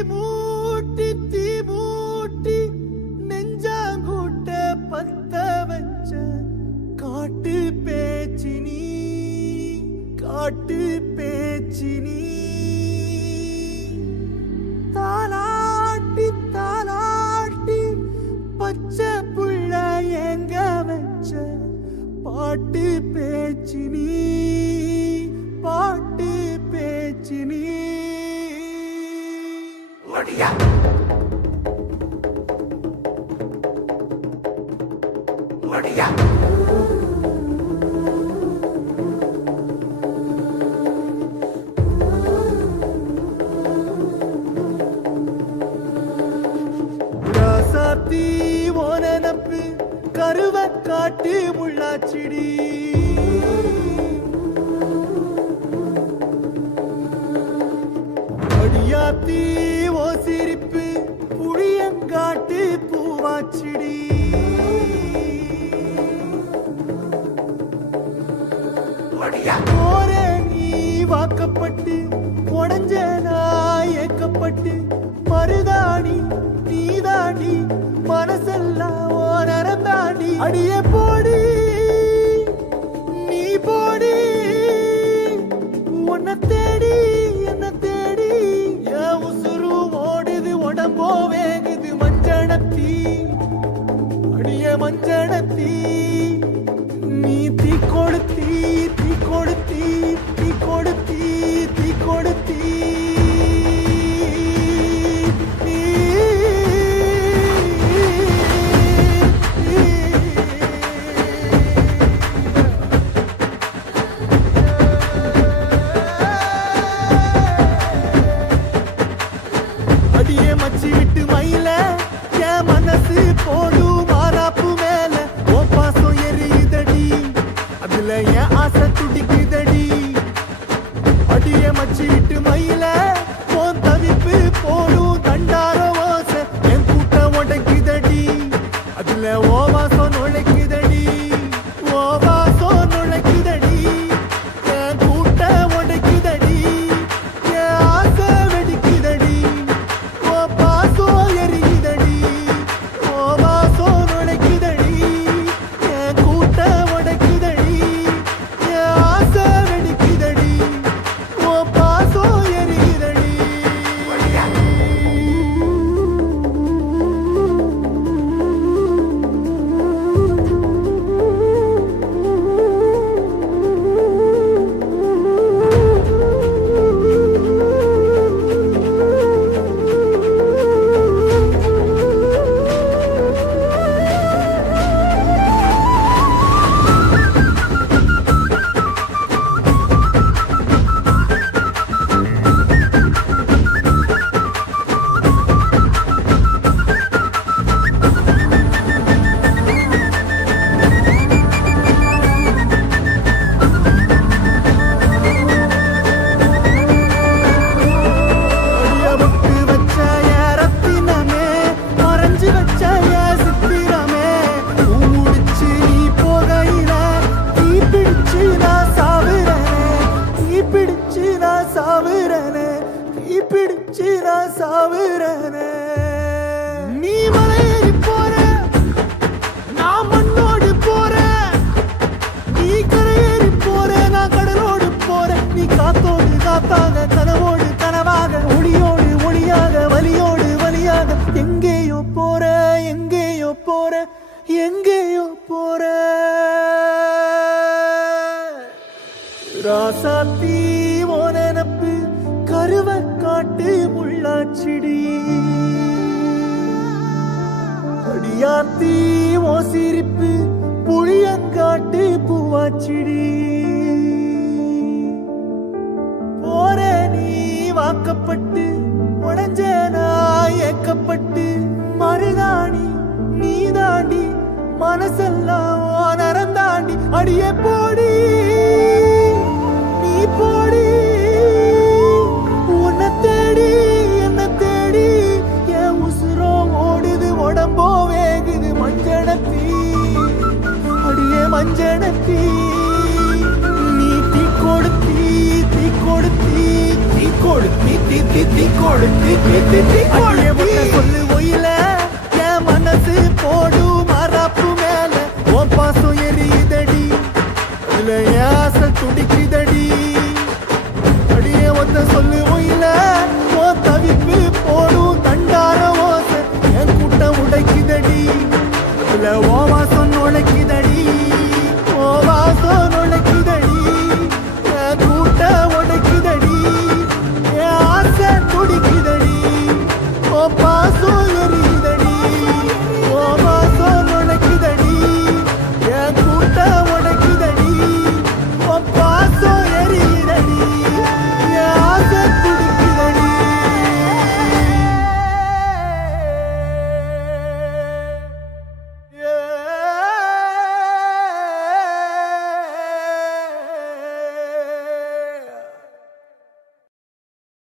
தீ மூட்டி நெஞ்சாங்கூட்ட பத்த வச்ச காட்டு பேச்சினி தாலாட்டி தாலாட்டி பச்சை புள்ள எங்க வச்ச பாட்டு பேச்சினி ஒடியா ஒடியா ராசாத்தி ஓனனப்பு கருவ காட்டு முள்ளாச்சிடி அடியாத்தி ஓ சிரிப்பு புளியங்காட்டு பூவாச்சிடி போரே நீ வாக்கப்பட்டு உடஞ்ச நாய் ஏக்கப்பட்டு மருதாணி நீதாண்டி மனசெல்லாம் ஓ நரந்தாண்டி அடியே போடி நீ போடி உன்னை தேடி என்ன தேடி என் உசுரு ஓடுது உடம்போ வேகுது மஞ்சனத்தி அடியே மஞ்சனத்தி நீ தீ கொடுத்தி அடியே மச்சி விட்டு மயில என் மனசு போடு மாறாப்பு மேல ஓ பாசம் எரியுதடி அதுல என் ஆசை துடிக்குதடி அடியே மச்சி விட்டு மயில போன் தவிப்பு போடும் தண்டார ஓசை என் கூட்டம் உடைக்குதடி அதுல ஓ வாசம் நுழைக்குதடி ஓ வாசம் நுழைக்குதடி என் கூட்டம் உடைக்குதடி என் ஆசை வெடிக்குதடி ஓ பாசம் எரியுதடி ஓ வாசம் நுழைக்குதடி என் கூட்டம் உடைக்குதடி என் ஆசை வெடிக்குதடி ஓ பாசம் எரியுதடி நீ மலையேறி போற நான் மண்ணோடு போற நீ கரையேறி போற நான் கடலோடு போற நீ காத்தோடு காத்தாக கனவோடு கனவாக ஒளியோடு ஒளியாக வலியோடு வலியாக எங்கேயோ போற ராசாத்தி ஓ நெனப்பு கருவ காட்டு முள்ளாச்சிடி அடியாத்தி ஓ சிரிப்பு புளியங்காட்டு பூவாச்சிடி போரே நீ வாக்கப்பட்டு உடஞ்ச நாய் ஏக்கப்பட்டு மருதாணி நீதாண்டி மனசெல்லாம் ஓ நரந்தாண்டி அடியே போடி நீ போடி உன்னை தேடி என்ன தேடி என் உசுரோ ஓடுது உடம்போ வேகுது மஞ்சனத்தி அடியே மஞ்சனத்தி தீ கொளுத்தி தீ கொளுத்தி சொல்லு ஒயில என் மனசு போடு மரப்பு மேல உன் பாசம் எரியுதடி இதுல என் ஆசை துடிக்குதடி அடியே ஒத்த சொல்லு ஒயில உன் தவிப்பு